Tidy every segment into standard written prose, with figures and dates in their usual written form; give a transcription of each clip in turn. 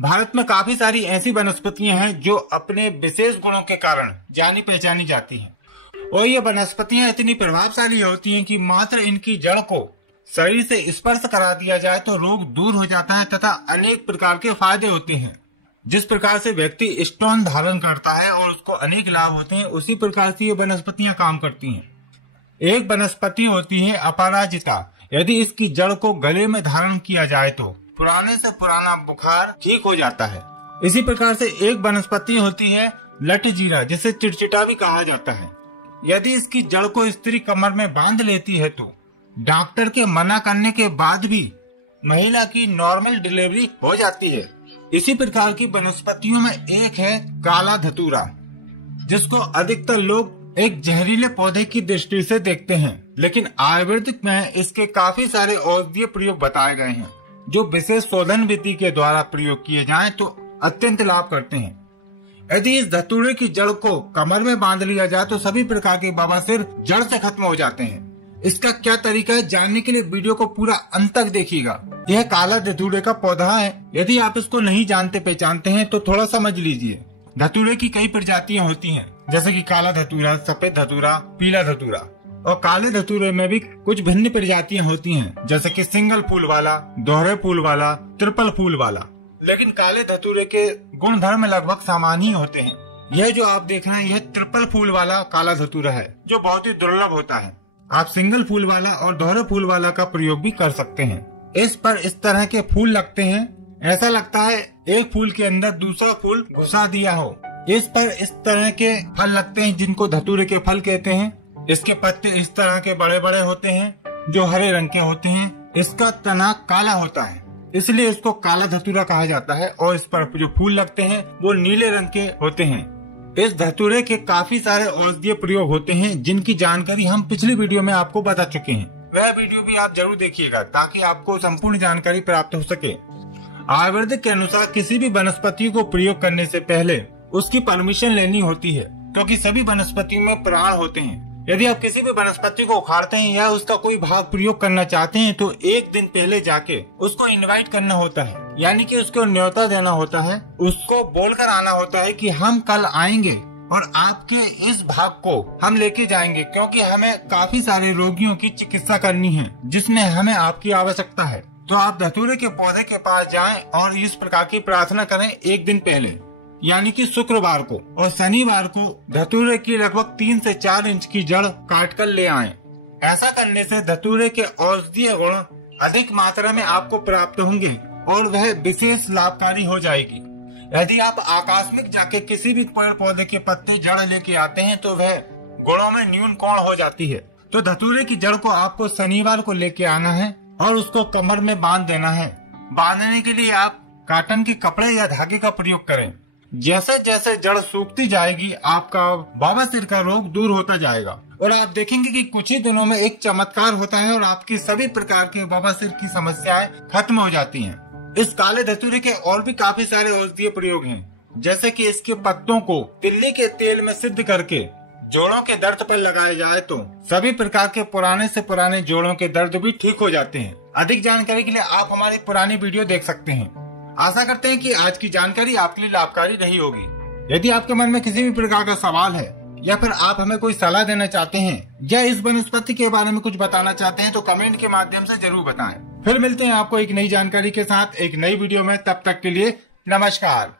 भारत में काफी सारी ऐसी वनस्पतियां हैं जो अपने विशेष गुणों के कारण जानी पहचानी जाती हैं और ये वनस्पतियां इतनी प्रभावशाली होती हैं कि मात्र इनकी जड़ को शरीर से स्पर्श करा दिया जाए तो रोग दूर हो जाता है तथा अनेक प्रकार के फायदे होते हैं। जिस प्रकार से व्यक्ति स्टोन धारण करता है और उसको अनेक लाभ होते हैं, उसी प्रकार से ये वनस्पतियां काम करती हैं। एक वनस्पति होती है अपराजिता। यदि इसकी जड़ को गले में धारण किया जाए तो पुराने से पुराना बुखार ठीक हो जाता है। इसी प्रकार से एक वनस्पति होती है लटजीरा, जिसे चिड़चिटा भी कहा जाता है। यदि इसकी जड़ को स्त्री कमर में बांध लेती है तो डॉक्टर के मना करने के बाद भी महिला की नॉर्मल डिलीवरी हो जाती है। इसी प्रकार की वनस्पतियों में एक है काला धतूरा, जिसको अधिकतर लोग एक जहरीले पौधे की दृष्टि से देखते हैं, लेकिन आयुर्वेदिक में इसके काफी सारे औषधीय प्रयोग बताए गए हैं जो विशेष शोधन विधि के द्वारा प्रयोग किए जाएं तो अत्यंत लाभ करते हैं। यदि इस धतूरे की जड़ को कमर में बांध लिया जाए तो सभी प्रकार के बवासीर जड़ से खत्म हो जाते हैं। इसका क्या तरीका है जानने के लिए वीडियो को पूरा अंत तक देखिएगा। यह काला धतूरे का पौधा है। यदि आप इसको नहीं जानते पहचानते हैं तो थोड़ा समझ लीजिए। धतूरे की कई प्रजातियां होती हैं, जैसे कि काला धतूरा, सफेद धतूरा, पीला धतूरा। और काले धतूरे में भी कुछ भिन्न प्रजातियां होती हैं, जैसे कि सिंगल फूल वाला, दोहरे फूल वाला, ट्रिपल फूल वाला। लेकिन काले धतूरे के गुण धर्म लगभग समान ही होते हैं। यह जो आप देख रहे हैं, यह ट्रिपल फूल वाला काला धतूरा है, जो बहुत ही दुर्लभ होता है। आप सिंगल फूल वाला और दोहरे फूल वाला का प्रयोग भी कर सकते हैं। इस पर इस तरह के फूल लगते हैं, ऐसा लगता है एक फूल के अंदर दूसरा फूल घुसा दिया हो। इस पर इस तरह के फल लगते हैं, जिनको धतूरे के फल कहते हैं। इसके पत्ते इस तरह के बड़े बड़े होते हैं, जो हरे रंग के होते हैं। इसका तना काला होता है, इसलिए इसको काला धतूरा कहा जाता है। और इस पर जो फूल लगते हैं वो नीले रंग के होते हैं। इस धतूरे के काफी सारे औषधीय प्रयोग होते हैं, जिनकी जानकारी हम पिछली वीडियो में आपको बता चुके हैं। वह वीडियो भी आप जरूर देखिएगा ताकि आपको संपूर्ण जानकारी प्राप्त हो सके। आयुर्वेदिक के अनुसार किसी भी वनस्पति को प्रयोग करने से पहले उसकी परमिशन लेनी होती है, क्योंकि सभी वनस्पतियों में प्राण होते हैं। यदि आप किसी भी वनस्पति को उखाड़ते हैं या उसका कोई भाग प्रयोग करना चाहते हैं तो एक दिन पहले जाके उसको इनवाइट करना होता है, यानी कि उसको न्योता देना होता है। उसको बोलकर आना होता है कि हम कल आएंगे और आपके इस भाग को हम लेके जाएंगे, क्योंकि हमें काफी सारे रोगियों की चिकित्सा करनी है, जिसमें हमें आपकी आवश्यकता है। तो आप धतूरे के पौधे के पास जाएं और इस प्रकार की प्रार्थना करें एक दिन पहले, यानी कि शुक्रवार को। और शनिवार को धतूरे की लगभग 3 से 4 इंच की जड़ काट कर ले आएं। ऐसा करने से धतूरे के औषधीय गुण अधिक मात्रा में आपको प्राप्त होंगे और वह विशेष लाभकारी हो जाएगी। यदि आप आकस्मिक जाके किसी भी पेड़ पौधे के पत्ते जड़ लेके आते हैं तो वह गुणों में न्यून कौन हो जाती है। तो धतूरे की जड़ को आपको शनिवार को लेके आना है और उसको कमर में बांध देना है। बांधने के लिए आप कॉटन के कपड़े या धागे का प्रयोग करें। जैसे जैसे जड़ सूखती जाएगी आपका बवासीर का रोग दूर होता जाएगा और आप देखेंगे कि कुछ ही दिनों में एक चमत्कार होता है और आपकी सभी प्रकार के बवासीर की समस्याएं खत्म हो जाती हैं। इस काले धतूरे के और भी काफी सारे औषधीय प्रयोग हैं, जैसे कि इसके पत्तों को तिल्ली के तेल में सिद्ध करके जोड़ों के दर्द पर लगाया जाए तो सभी प्रकार के पुराने से पुराने जोड़ों के दर्द भी ठीक हो जाते हैं। अधिक जानकारी के लिए आप हमारी पुरानी वीडियो देख सकते हैं। आशा करते हैं कि आज की जानकारी आपके लिए लाभकारी रही होगी। यदि आपके मन में किसी भी प्रकार का सवाल है या फिर आप हमें कोई सलाह देना चाहते हैं या इस वनस्पति के बारे में कुछ बताना चाहते हैं तो कमेंट के माध्यम से जरूर बताएं। फिर मिलते हैं आपको एक नई जानकारी के साथ एक नई वीडियो में। तब तक के लिए नमस्कार।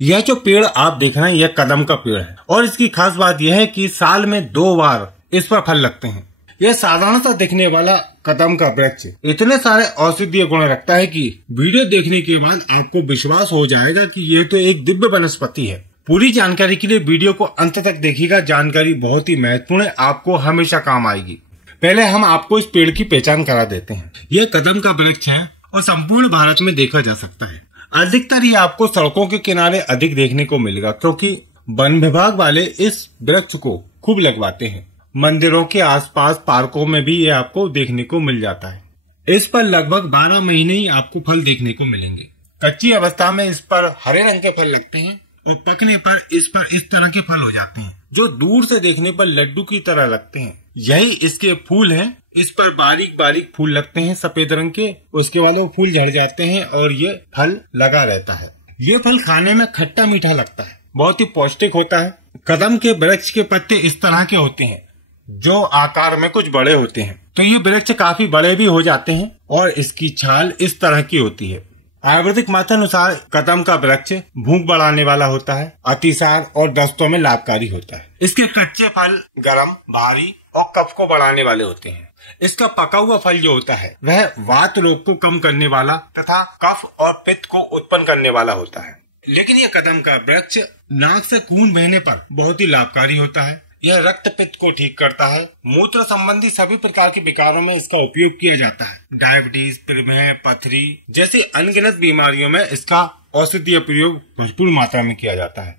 यह जो पेड़ आप देख रहे हैं यह कदम का पेड़ है और इसकी खास बात यह है कि साल में 2 बार इस पर फल लगते हैं। यह साधारण सा दिखने वाला कदम का वृक्ष इतने सारे औषधीय गुण रखता है कि वीडियो देखने के बाद आपको विश्वास हो जाएगा कि यह तो एक दिव्य वनस्पति है। पूरी जानकारी के लिए वीडियो को अंत तक देखिएगा। जानकारी बहुत ही महत्वपूर्ण है, आपको हमेशा काम आएगी। पहले हम आपको इस पेड़ की पहचान करा देते हैं। यह कदम का वृक्ष है और संपूर्ण भारत में देखा जा सकता है। अधिकतर ये आपको सड़कों के किनारे अधिक देखने को मिलेगा, क्योंकि वन विभाग वाले इस वृक्ष को खूब लगवाते हैं। मंदिरों के आसपास पार्कों में भी ये आपको देखने को मिल जाता है। इस पर लगभग 12 महीने ही आपको फल देखने को मिलेंगे। कच्ची अवस्था में इस पर हरे रंग के फल लगते हैं और पकने पर इस तरह के फल हो जाते हैं, जो दूर से देखने पर लड्डू की तरह लगते हैं। यही इसके फूल हैं। इस पर बारीक बारीक फूल लगते हैं सफेद रंग के। उसके बाद वो फूल झड़ जाते हैं और ये फल लगा रहता है। ये फल खाने में खट्टा मीठा लगता है, बहुत ही पौष्टिक होता है। कदम के वृक्ष के पत्ते इस तरह के होते हैं जो आकार में कुछ बड़े होते हैं। तो ये वृक्ष काफी बड़े भी हो जाते हैं और इसकी छाल इस तरह की होती है। आयुर्वेदिक मतानुसार कदम का वृक्ष भूख बढ़ाने वाला होता है, अतिसार और दस्तों में लाभकारी होता है। इसके कच्चे फल गरम, भारी और कफ को बढ़ाने वाले होते हैं। इसका पका हुआ फल जो होता है वह वात रोग को कम करने वाला तथा कफ और पित्त को उत्पन्न करने वाला होता है। लेकिन यह कदम का वृक्ष नाक से खून बहने पर बहुत ही लाभकारी होता है। यह रक्त पित्त को ठीक करता है। मूत्र संबंधी सभी प्रकार के विकारों में इसका उपयोग किया जाता है। डायबिटीज, प्रमेह, पथरी जैसी अनगिनत बीमारियों में इसका औषधीय प्रयोग भरपूर मात्रा में किया जाता है।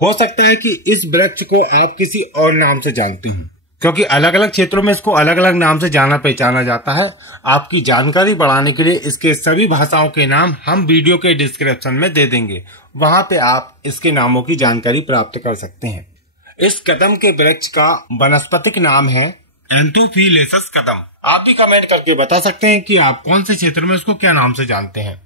हो सकता है कि इस वृक्ष को आप किसी और नाम से जानते हैं, क्योंकि अलग अलग क्षेत्रों में इसको अलग अलग नाम से जाना पहचाना जाता है। आपकी जानकारी बढ़ाने के लिए इसके सभी भाषाओं के नाम हम वीडियो के डिस्क्रिप्शन में दे देंगे, वहां पे आप इसके नामों की जानकारी प्राप्त कर सकते हैं। इस कदम के वृक्ष का वनस्पतिक नाम है एंथोफिलेसस कदम। आप भी कमेंट करके बता सकते हैं कि आप कौन से क्षेत्र में इसको क्या नाम से जानते हैं।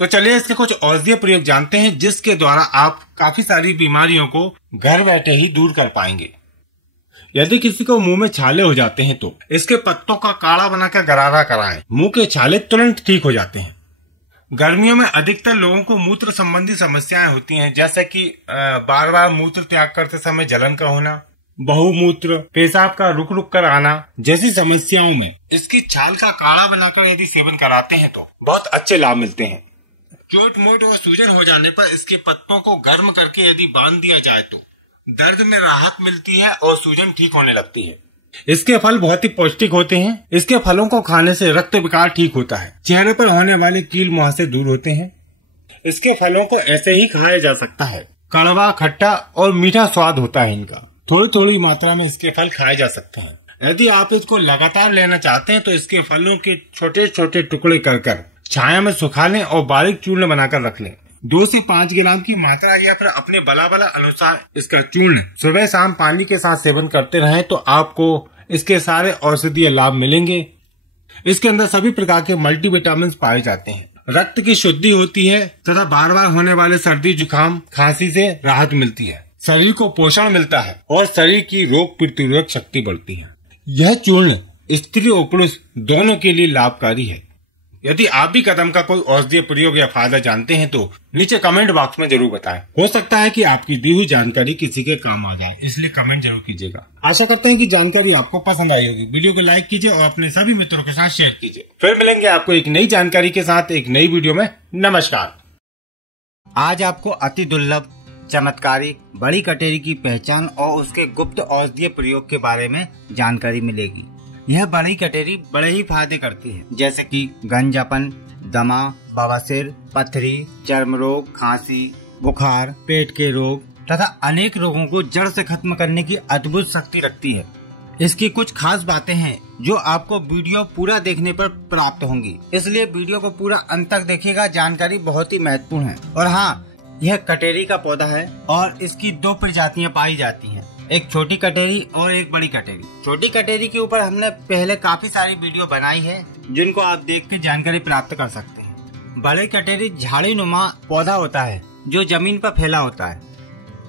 तो चलिए इसके कुछ औषधीय प्रयोग जानते हैं जिसके द्वारा आप काफी सारी बीमारियों को घर बैठे ही दूर कर पाएंगे। यदि किसी को मुंह में छाले हो जाते हैं तो इसके पत्तों का काढ़ा बनाकर गरारा कराएं। मुंह के छाले तुरंत ठीक हो जाते हैं। गर्मियों में अधिकतर लोगों को मूत्र संबंधी समस्याएं होती हैं, जैसे कि बार बार मूत्र त्याग करते समय जलन का होना, बहुमूत्र, पेशाब का रुक रुक कर आना जैसी समस्याओं में इसकी छाल का काढ़ा बनाकर यदि सेवन कराते हैं तो बहुत अच्छे लाभ मिलते हैं। चोट मोट और सूजन हो जाने पर इसके पत्तों को गर्म करके यदि बांध दिया जाए तो दर्द में राहत मिलती है और सूजन ठीक होने लगती है। इसके फल बहुत ही पौष्टिक होते हैं। इसके फलों को खाने से रक्त विकार ठीक होता है। चेहरे पर होने वाले कील मुहासे दूर होते हैं। इसके फलों को ऐसे ही खाया जा सकता है। कड़वा, खट्टा और मीठा स्वाद होता है इनका। थोड़ी थोड़ी मात्रा में इसके फल खाए जा सकते हैं। यदि आप इसको लगातार लेना चाहते हैं तो इसके फलों के छोटे छोटे टुकड़े कर छाया में सुखा लें और बारीक चूर्ण बनाकर रख लें। 2 से 5 ग्राम की मात्रा या फिर अपने बला अनुसार इसका चूर्ण सुबह शाम पानी के साथ सेवन करते रहें तो आपको इसके सारे औषधीय लाभ मिलेंगे। इसके अंदर सभी प्रकार के मल्टीविटामिन पाए जाते हैं। रक्त की शुद्धि होती है तथा बार बार होने वाले सर्दी, जुकाम, खांसी से राहत मिलती है। शरीर को पोषण मिलता है और शरीर की रोग प्रतिरोधक शक्ति बढ़ती है। यह चूर्ण स्त्री और पुरुष दोनों के लिए लाभकारी है। यदि आप भी कदम का कोई औषधीय प्रयोग या फायदा जानते हैं तो नीचे कमेंट बॉक्स में जरूर बताएं। हो सकता है कि आपकी दी हुई जानकारी किसी के काम आ जाए, इसलिए कमेंट जरूर कीजिएगा। आशा करते हैं कि जानकारी आपको पसंद आई होगी। वीडियो को लाइक कीजिए और अपने सभी मित्रों के साथ शेयर कीजिए। फिर मिलेंगे आपको एक नई जानकारी के साथ एक नई वीडियो में। नमस्कार। आज आपको अति दुर्लभ, चमत्कारिक बड़ी कटेरी की पहचान और उसके गुप्त औषधीय प्रयोग के बारे में जानकारी मिलेगी। यह बड़ी कटेरी बड़े ही फायदे करती है, जैसे कि गंजापन, दमा, बवासीर, पथरी, चर्म रोग, खांसी, बुखार, पेट के रोग तथा अनेक रोगों को जड़ से खत्म करने की अद्भुत शक्ति रखती है। इसकी कुछ खास बातें हैं जो आपको वीडियो पूरा देखने पर प्राप्त होंगी, इसलिए वीडियो को पूरा अंत तक देखिएगा। जानकारी बहुत ही महत्वपूर्ण है। और हाँ, यह कटेरी का पौधा है और इसकी 2 प्रजातियां पाई जाती हैं, एक छोटी कटेरी और एक बड़ी कटेरी। छोटी कटेरी के ऊपर हमने पहले काफी सारी वीडियो बनाई है जिनको आप देख के जानकारी प्राप्त कर सकते हैं। बड़ी कटेरी झाड़ी नुमा पौधा होता है जो जमीन पर फैला होता है।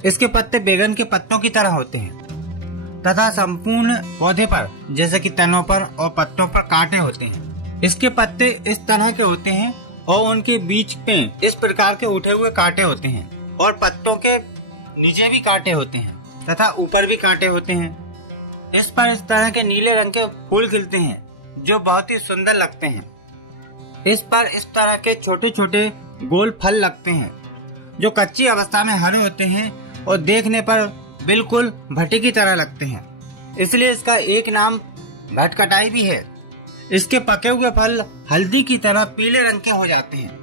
इसके पत्ते बैगन के पत्तों की तरह होते हैं तथा संपूर्ण पौधे पर जैसे कि तनों पर और पत्तों पर कांटे होते हैं। इसके पत्ते इस तरह के होते हैं और उनके बीच में इस प्रकार के उठे हुए कांटे होते हैं और पत्तों के नीचे भी कांटे होते हैं तथा ऊपर भी कांटे होते हैं। इस पर इस तरह के नीले रंग के फूल खिलते हैं जो बहुत ही सुंदर लगते हैं। इस पर इस तरह के छोटे छोटे गोल फल लगते हैं जो कच्ची अवस्था में हरे होते हैं और देखने पर बिल्कुल भट्टी की तरह लगते हैं, इसलिए इसका एक नाम भटकटाई भी है। इसके पके हुए फल हल्दी की तरह पीले रंग के हो जाते हैं।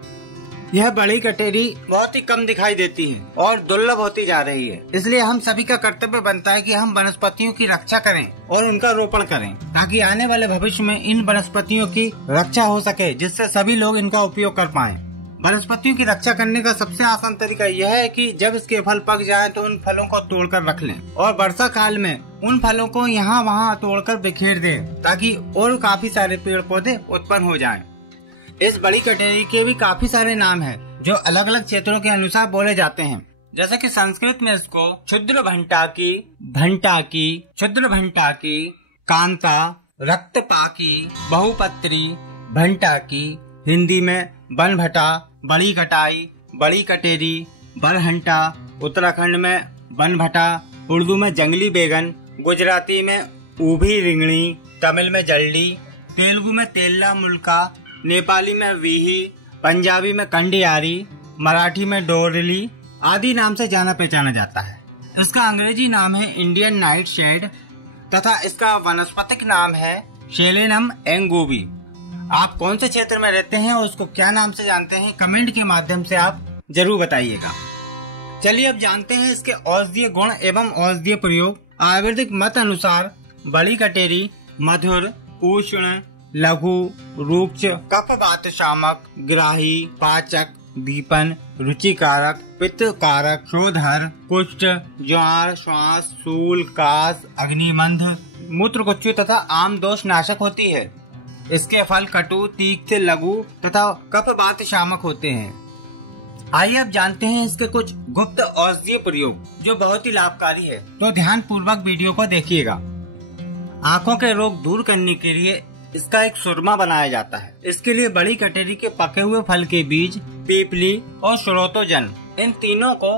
यह बड़ी कटेरी बहुत ही कम दिखाई देती है और दुर्लभ होती जा रही है, इसलिए हम सभी का कर्तव्य बनता है कि हम वनस्पतियों की रक्षा करें और उनका रोपण करें ताकि आने वाले भविष्य में इन वनस्पतियों की रक्षा हो सके, जिससे सभी लोग इनका उपयोग कर पाएं। वनस्पतियों की रक्षा करने का सबसे आसान तरीका यह है कि जब इसके फल पक जाएं तो उन फलों को तोड़कर रख लें और वर्षा काल में उन फलों को यहाँ वहाँ तोड़कर बिखेर दें ताकि और काफी सारे पेड़ पौधे उत्पन्न हो जाएं। इस बड़ी कटेरी के भी काफी सारे नाम हैं जो अलग अलग क्षेत्रों के अनुसार बोले जाते हैं। जैसे कि संस्कृत में इसको क्षुद्र भंटाकी, क्षुद्र भंटाकी, कांता, रक्तपाकी, बहुपत्री, भंटाकी, हिंदी में बनभटा, बड़ी कटाई, बड़ी कटेरी, बरहंटा, उत्तराखंड में बनभटा, उर्दू में जंगली बैगन, गुजराती में ऊभी रिंगणी, तमिल में जल्दी, तेलुगु में तेल्ला मुल्का, नेपाली में वीही, पंजाबी में कंडियारी, मराठी में डोरली आदि नाम से जाना पहचाना जाता है। इसका अंग्रेजी नाम है इंडियन नाइट शेड तथा इसका वनस्पतिक नाम है शेलेनम एंगोबी। आप कौन से क्षेत्र में रहते हैं और उसको क्या नाम से जानते हैं, कमेंट के माध्यम से आप जरूर बताइएगा। चलिए अब जानते हैं इसके औषधीय गुण एवं औषधीय प्रयोग। आयुर्वेदिक मत अनुसार बड़ी कटेरी मधुर, उष्ण, लघु, रुक्ष, कफ वात शामक, ग्राही, पाचक, दीपन, रुचिकारक, पित्तकारक, शोधर, कुष्ठ, ज्वार, श्वास, शूल, कास, अग्निमंध, मूत्रकुच्चु तथा आम दोष नाशक होती है। इसके फल कटु, तीखे, लघु तथा कफ वात शामक होते हैं। आइए अब जानते हैं इसके कुछ गुप्त औषधीय प्रयोग जो बहुत ही लाभकारी है, तो ध्यान पूर्वक वीडियो को देखिएगा। आँखों के रोग दूर करने के लिए इसका एक सुरमा बनाया जाता है। इसके लिए बड़ी कटेरी के पके हुए फल के बीज, पीपली और श्रोतोजन, इन तीनों को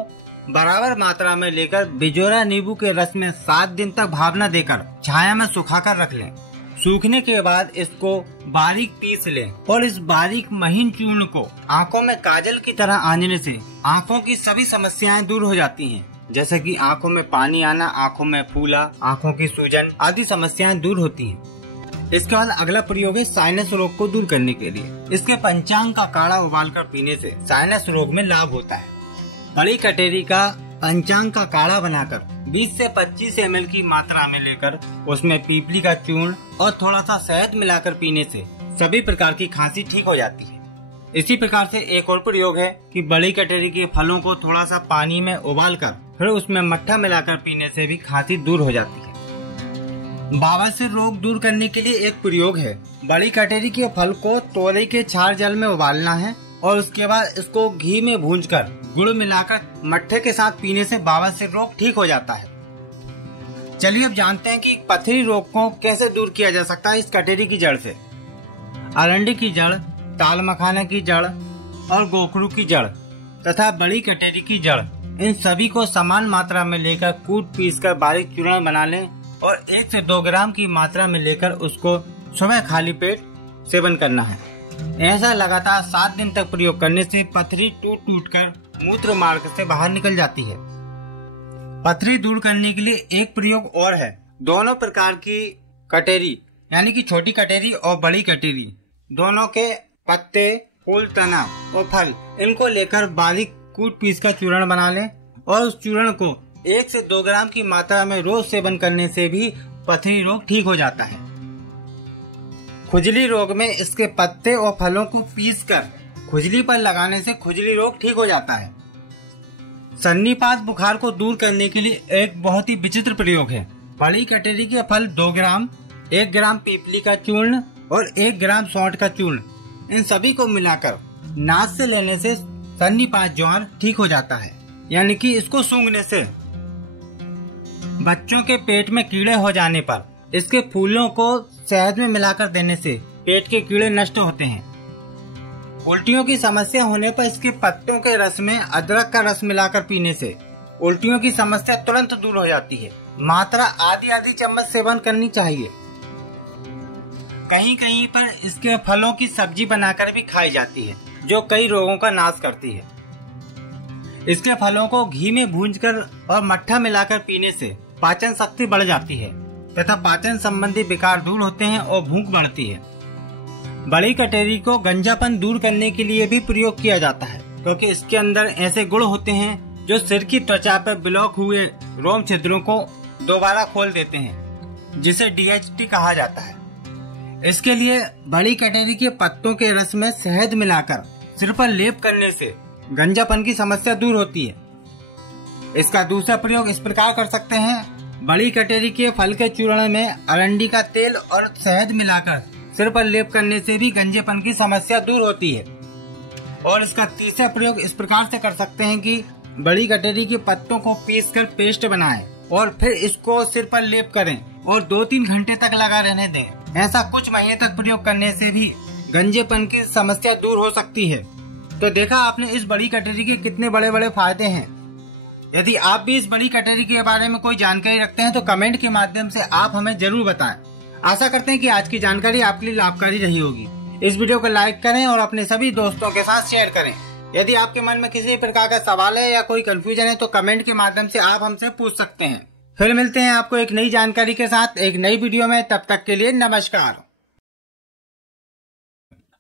बराबर मात्रा में लेकर बिजोरा नींबू के रस में 7 दिन तक भावना देकर छाया में सुखाकर रख लें। सूखने के बाद इसको बारीक पीस लें और इस बारीक महीन चूर्ण को आंखों में काजल की तरह आंजने से आंखों की सभी समस्याएं दूर हो जाती हैं, जैसे कि आंखों में पानी आना, आंखों में फूला, आंखों की सूजन आदि समस्याएं दूर होती हैं। इसके बाद अगला प्रयोग है साइनस रोग को दूर करने के लिए। इसके पंचांग का काढ़ा उबालकर पीने से साइनस रोग में लाभ होता है। बड़ी कटेरी का पंचांग का काढ़ा बनाकर 20 से 25 ml की मात्रा में लेकर उसमें पीपली का चूर्ण और थोड़ा सा शहद मिलाकर पीने से सभी प्रकार की खांसी ठीक हो जाती है। इसी प्रकार से एक और प्रयोग है कि बड़ी कटेरी के फलों को थोड़ा सा पानी में उबालकर फिर उसमें मट्ठा मिलाकर पीने से भी खांसी दूर हो जाती है। बवासीर रोग दूर करने के लिए एक प्रयोग है। बड़ी कटेरी के फल को तोरई के क्षार जल में उबालना है और उसके बाद इसको घी में भूनकर गुड़ मिलाकर मट्ठे के साथ पीने से बवासीर रोग ठीक हो जाता है। चलिए अब जानते हैं कि पथरी रोग को कैसे दूर किया जा सकता है इस कटेरी की जड़ से। अरंडी की जड़, ताल मखाने की जड़ और गोखरू की जड़ तथा बड़ी कटेरी की जड़, इन सभी को समान मात्रा में लेकर कूट पीस कर बारीक चूर्ण बना लें और 1 से 2 ग्राम की मात्रा में लेकर उसको सुबह खाली पेट सेवन करना है। ऐसा लगातार 7 दिन तक प्रयोग करने से पथरी टूट कर मूत्र मार्ग से बाहर निकल जाती है। पथरी दूर करने के लिए एक प्रयोग और है। दोनों प्रकार की कटेरी यानी कि छोटी कटेरी और बड़ी कटेरी, दोनों के पत्ते, फूल, तना और फल, इनको लेकर बारीक कूट पीस का चूर्ण बना लें और उस चूर्ण को 1 से 2 ग्राम की मात्रा में रोज सेवन करने से भी पथरी रोग ठीक हो जाता है। खुजली रोग में इसके पत्ते और फलों को पीसकर खुजली पर लगाने से खुजली रोग ठीक हो जाता है। सन्नीपात बुखार को दूर करने के लिए एक बहुत ही विचित्र प्रयोग है। बड़ी कटेरी के फल 2 ग्राम, 1 ग्राम पीपली का चूर्ण और 1 ग्राम सौंठ का चूर्ण, इन सभी को मिलाकर नाक से लेने से सन्नीपात ज्वर ठीक हो जाता है। यानी कि इसको सूंघने से। बच्चों के पेट में कीड़े हो जाने पर इसके फूलों को शहद में मिलाकर देने से पेट के कीड़े नष्ट होते हैं। उल्टियों की समस्या होने पर इसके पत्तों के रस में अदरक का रस मिलाकर पीने से उल्टियों की समस्या तुरंत दूर हो जाती है। मात्रा आधी चम्मच सेवन करनी चाहिए। कहीं कहीं पर इसके फलों की सब्जी बनाकर भी खाई जाती है, जो कई रोगों का नाश करती है। इसके फलों को घी में भूनकर और मट्ठा मिलाकर पीने से पाचन शक्ति बढ़ जाती है तथा पाचन संबंधी विकार दूर होते हैं और भूख बढ़ती है। बड़ी कटेरी को गंजापन दूर करने के लिए भी प्रयोग किया जाता है, क्योंकि इसके अंदर ऐसे गुण होते हैं जो सिर की त्वचा पर ब्लॉक हुए रोम छिद्रों को दोबारा खोल देते हैं, जिसे DHT कहा जाता है। इसके लिए बड़ी कटेरी के पत्तों के रस में शहद मिलाकर सिर पर लेप करने से गंजापन की समस्या दूर होती है। इसका दूसरा प्रयोग इस प्रकार कर सकते हैं। बड़ी कटेरी के फल के चूर्ण में अरंडी का तेल और शहद मिलाकर सिर पर लेप करने से भी गंजेपन की समस्या दूर होती है। और इसका तीसरा प्रयोग इस प्रकार से कर सकते हैं कि बड़ी कटेरी के पत्तों को पीसकर पेस्ट बनाएं और फिर इसको सिर पर लेप करें और 2-3 घंटे तक लगा रहने दें। ऐसा कुछ महीने तक प्रयोग करने से भी गंजेपन की समस्या दूर हो सकती है। तो देखा आपने इस बड़ी कटेरी के कितने बड़े बड़े फायदे हैं। यदि आप भी इस बड़ी कटेरी के बारे में कोई जानकारी रखते हैं तो कमेंट के माध्यम से आप हमें जरूर बताएं। आशा करते हैं कि आज की जानकारी आपके लिए लाभकारी रही होगी। इस वीडियो को लाइक करें और अपने सभी दोस्तों के साथ शेयर करें। यदि आपके मन में किसी प्रकार का सवाल है या कोई कंफ्यूजन है तो कमेंट के माध्यम से आप हमसे पूछ सकते हैं। फिर मिलते हैं आपको एक नई जानकारी के साथ एक नई वीडियो में। तब तक के लिए नमस्कार।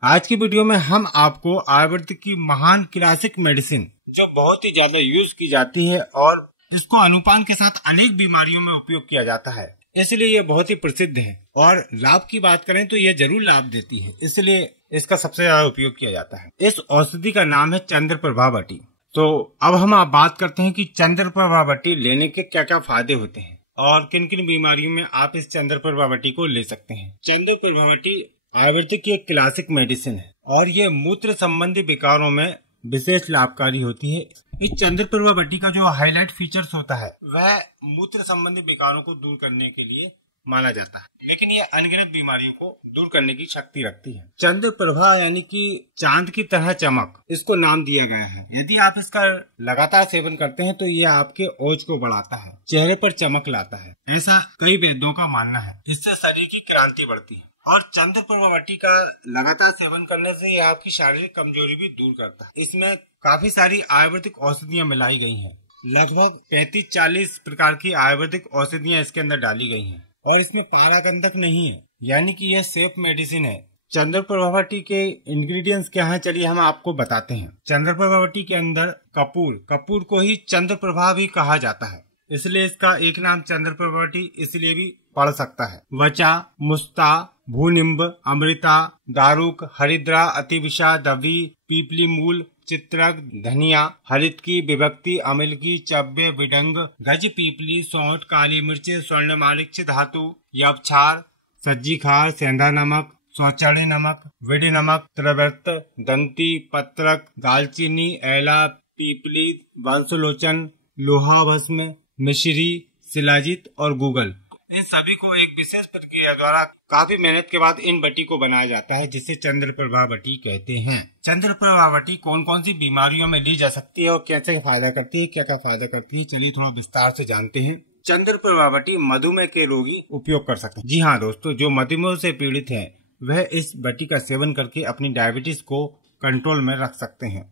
आज की वीडियो में हम आपको आयुर्वेद की महान क्लासिक मेडिसिन जो बहुत ही ज्यादा यूज की जाती है और इसको अनुपान के साथ अनेक बीमारियों में उपयोग किया जाता है, इसलिए ये बहुत ही प्रसिद्ध है। और लाभ की बात करें तो ये जरूर लाभ देती है, इसलिए इसका सबसे ज्यादा उपयोग किया जाता है। इस औषधि का नाम है चंद्रप्रभा बटी। तो अब हम आप बात करते हैं कि चंद्रप्रभा बटी लेने के क्या क्या फायदे होते हैं और किन किन बीमारियों में आप इस चंद्रप्रभा बटी को ले सकते हैं। चंद्रप्रभा बटी आयुर्वेद की एक क्लासिक मेडिसिन है और ये मूत्र संबंधी विकारों में विशेष लाभकारी होती है। इस चंद्रप्रभा बटी का जो हाईलाइट फीचर्स होता है वह मूत्र संबंधी विकारों को दूर करने के लिए माना जाता है, लेकिन ये अनगिनत बीमारियों को दूर करने की शक्ति रखती है। चंद्रप्रभा यानी कि चांद की तरह चमक, इसको नाम दिया गया है। यदि आप इसका लगातार सेवन करते हैं तो ये आपके ओज को बढ़ाता है, चेहरे पर चमक लाता है, ऐसा कई वैद्यों का मानना है। इससे शरीर की क्रांति बढ़ती है और चंद्रप्रभा बटी का लगातार सेवन करने से ये आपकी शारीरिक कमजोरी भी दूर करता है। इसमें काफी सारी आयुर्वेदिक औषधियाँ मिलाई गई हैं। लगभग 35-40 प्रकार की आयुर्वेदिक औषधियाँ इसके अंदर डाली गई हैं और इसमें पारागंधक नहीं है, यानी कि यह सेफ मेडिसिन है। चंद्रप्रभा बटी के इंग्रेडिएंट्स क्या हैं, चलिए हम आपको बताते हैं। चंद्रप्रभा बटी के अंदर कपूर को ही चंद्रप्रभा भी कहा जाता है, इसलिए इसका एक नाम चंद्रप्रभा बटी इसलिए भी पड़ सकता है। वचा, मुस्ता, भूनिम्ब, अमृता, दारुक, हरिद्रा, अतिविषा, दवी, पीपली मूल, चित्रक, धनिया, हरित की, विभक्ति, अमिल की, चब्बे, विडंग, गज पीपली, सौंठ, काली मिर्च, स्वर्ण माणिक्य धातु, यवछार, सज्जी खार, सेंधा नमक, स्वचर्णी नमक, विड नमक, त्रिवृत्त, दंती, पत्रक, दालचीनी, एला, पीपली, वंशलोचन, लोहा भस्म, मिश्री, शिलाजीत और गूगल। इन सभी को एक विशेष प्रक्रिया द्वारा काफी मेहनत के बाद इन बटी को बनाया जाता है, जिसे चंद्रप्रभा बटी कहते हैं। चंद्रप्रभा बटी कौन कौन सी बीमारियों में ली जा सकती है और कैसे फायदा करती है, क्या क्या फायदा करती है, चलिए थोड़ा विस्तार से जानते हैं। चंद्रप्रभा बटी मधुमेह के रोगी उपयोग कर सकते हैं। जी हाँ दोस्तों, जो मधुमेह से पीड़ित हैं वह इस बटी का सेवन करके अपनी डायबिटीज को कंट्रोल में रख सकते हैं,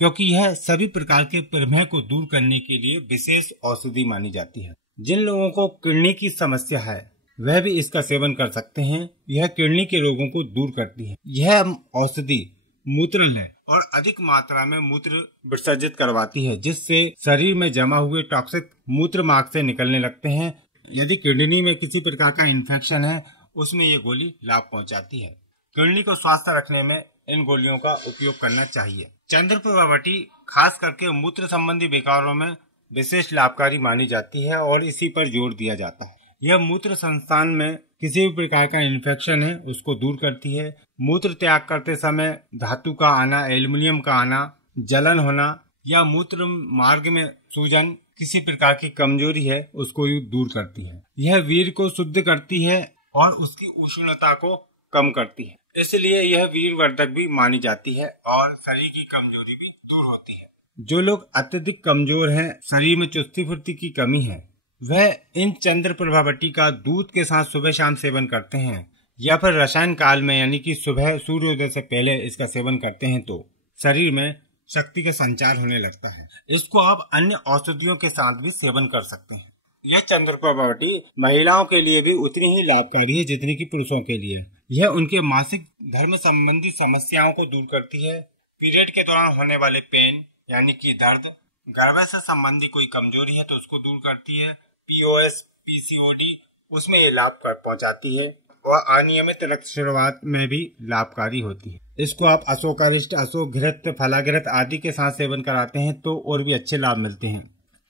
क्योंकि यह सभी प्रकार के प्रमेह को दूर करने के लिए विशेष औषधि मानी जाती है। जिन लोगों को किडनी की समस्या है वह भी इसका सेवन कर सकते हैं। यह किडनी के रोगों को दूर करती है। यह औषधि मूत्रल है और अधिक मात्रा में मूत्र विसर्जित करवाती है, जिससे शरीर में जमा हुए टॉक्सिक मूत्र मार्ग से निकलने लगते हैं। यदि किडनी में किसी प्रकार का इन्फेक्शन है उसमें ये गोली लाभ पहुंचाती है। किडनी को स्वस्थ रखने में इन गोलियों का उपयोग करना चाहिए। चंद्रप्रभा बटी खास करके मूत्र संबंधी विकारों में विशेष लाभकारी मानी जाती है और इसी पर जोर दिया जाता है। यह मूत्र संस्थान में किसी भी प्रकार का इन्फेक्शन है उसको दूर करती है। मूत्र त्याग करते समय धातु का आना, एल्युमिनियम का आना, जलन होना या मूत्र मार्ग में सूजन, किसी प्रकार की कमजोरी है उसको दूर करती है। यह वीर्य को शुद्ध करती है और उसकी उष्णता को कम करती है, इसलिए यह वीर्यवर्धक भी मानी जाती है और शरीर की कमजोरी भी दूर होती है। जो लोग अत्यधिक कमजोर हैं, शरीर में चुस्ती फुर्ती की कमी है, वह इन चंद्रप्रभा बटी का दूध के साथ सुबह शाम सेवन करते हैं या फिर रसायन काल में यानी कि सुबह सूर्योदय से पहले इसका सेवन करते हैं तो शरीर में शक्ति का संचार होने लगता है। इसको आप अन्य औषधियों के साथ भी सेवन कर सकते हैं। यह चंद्रप्रभा बटी महिलाओं के लिए भी उतनी ही लाभकारी है जितनी कि पुरुषों के लिए। यह उनके मासिक धर्म संबंधी समस्याओं को दूर करती है। पीरियड के दौरान होने वाले पेन यानी कि दर्द, गर्भ से संबंधी कोई कमजोरी है तो उसको दूर करती है। POS, PCOD उसमें ये लाभ पहुंचाती है और अनियमित रक्तस्राव में भी लाभकारी होती है। इसको आप अशोकारिष्ट, अशोक घृत, फलाघृत आदि के साथ सेवन कराते हैं तो और भी अच्छे लाभ मिलते हैं।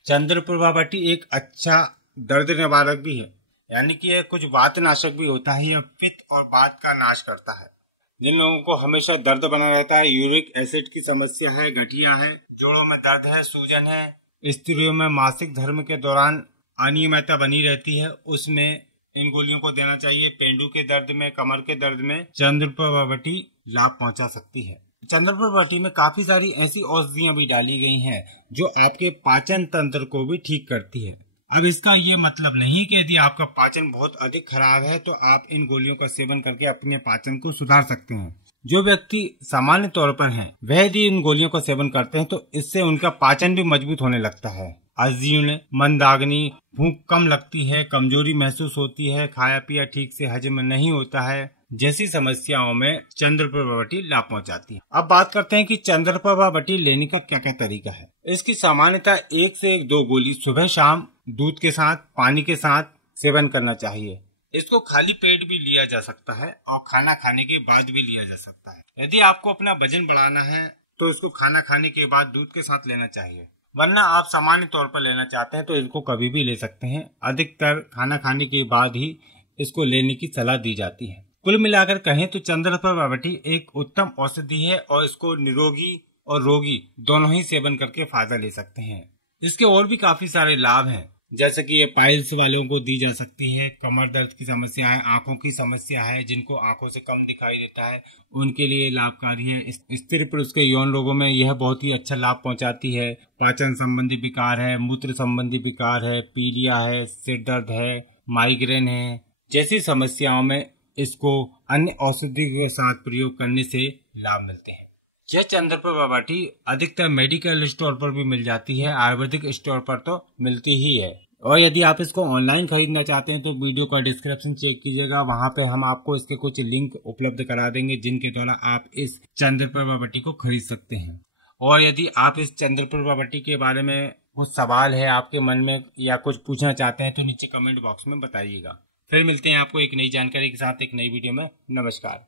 चंद्रप्रभा बटी एक अच्छा दर्द निवारक भी है, यानी कि यह कुछ वातनाशक भी होता है। यह पित्त और वात का नाश करता है। जिन लोगों को हमेशा दर्द बना रहता है, यूरिक एसिड की समस्या है, गठिया है, जोड़ों में दर्द है, सूजन है, स्त्रियों में मासिक धर्म के दौरान अनियमितता बनी रहती है, उसमें इन गोलियों को देना चाहिए। पेंडू के दर्द में, कमर के दर्द में चंद्रप्रभा बटी लाभ पहुंचा सकती है। चंद्रप्रभा बटी में काफी सारी ऐसी औषधियां भी डाली गई हैं जो आपके पाचन तंत्र को भी ठीक करती है। अब इसका ये मतलब नहीं कि यदि आपका पाचन बहुत अधिक खराब है तो आप इन गोलियों का सेवन करके अपने पाचन को सुधार सकते हैं। जो व्यक्ति सामान्य तौर पर हैं, वह यदि इन गोलियों का सेवन करते हैं तो इससे उनका पाचन भी मजबूत होने लगता है। अजीर्ण, मंदाग्नि, भूख कम लगती है, कमजोरी महसूस होती है, खाया पिया ठीक से हजम नहीं होता है जैसी समस्याओं में चंद्रप्रभा बटी लाभ पहुंचाती है। अब बात करते हैं कि चंद्रप्रभा बटी लेने का क्या क्या तरीका है। इसकी सामान्यतः 1 से 2 गोली सुबह शाम दूध के साथ, पानी के साथ सेवन करना चाहिए। इसको खाली पेट भी लिया जा सकता है और खाना खाने के बाद भी लिया जा सकता है। यदि आपको अपना वजन बढ़ाना है तो इसको खाना खाने के बाद दूध के साथ लेना चाहिए, वरना आप सामान्य तौर पर लेना चाहते हैं तो इसको कभी भी ले सकते हैं। अधिकतर खाना खाने के बाद ही इसको लेने की सलाह दी जाती है। कुल मिलाकर कहें तो चंद्रप्रभा बटी एक उत्तम औषधि है और इसको निरोगी और रोगी दोनों ही सेवन करके फायदा ले सकते हैं। इसके और भी काफी सारे लाभ हैं, जैसे कि ये पाइल्स वालों को दी जा सकती है, कमर दर्द की समस्या है, आंखों की समस्या है, जिनको आंखों से कम दिखाई देता है उनके लिए लाभकारी है। स्त्री पुरुष के यौन रोगों में यह बहुत ही अच्छा लाभ पहुंचाती है। पाचन संबंधी विकार है, मूत्र संबंधी विकार है, पीलिया है, सिर दर्द है, माइग्रेन है जैसी समस्याओं में इसको अन्य औषधि के साथ प्रयोग करने से लाभ मिलते हैं। यह चंद्रप्रभा बटी अधिकतर मेडिकल स्टोर पर भी मिल जाती है, आयुर्वेदिक स्टोर पर तो मिलती ही है। और यदि आप इसको ऑनलाइन खरीदना चाहते हैं तो वीडियो का डिस्क्रिप्शन चेक कीजिएगा, वहां पे हम आपको इसके कुछ लिंक उपलब्ध करा देंगे जिनके द्वारा आप इस चंद्रप्रभा बटी को खरीद सकते हैं। और यदि आप इस चंद्रप्रभा बटी के बारे में कुछ सवाल है आपके मन में या कुछ पूछना चाहते हैं तो नीचे कमेंट बॉक्स में बताइएगा। फिर मिलते हैं आपको एक नई जानकारी के साथ एक नई वीडियो में। नमस्कार।